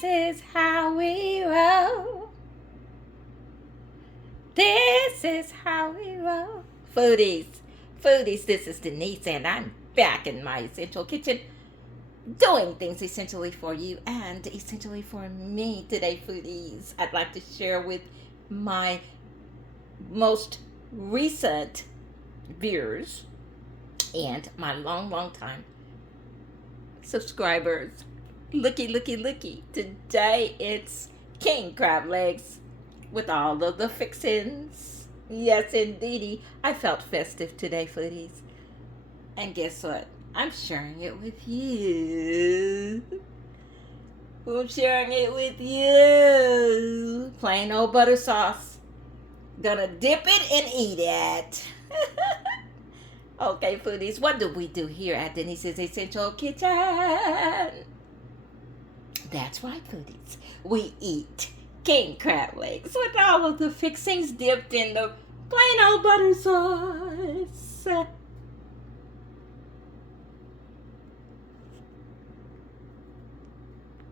This is how we roll. This is how we roll. Foodies, this is Denise, and I'm back in my essential kitchen doing things essentially for you and essentially for me today, foodies. I'd like to share with my most recent viewers and my long time subscribers. Looky. Today it's king crab legs with all of the fixins. Yes, indeedy. I felt festive today, foodies. And guess what? I'm sharing it with you. I'm sharing it with you. Plain old butter sauce. Gonna dip it and eat it. Okay, foodies, what do we do here at Denise's Essential Kitchen? That's right, foodies. We eat king crab legs with all of the fixings dipped in the plain old butter sauce.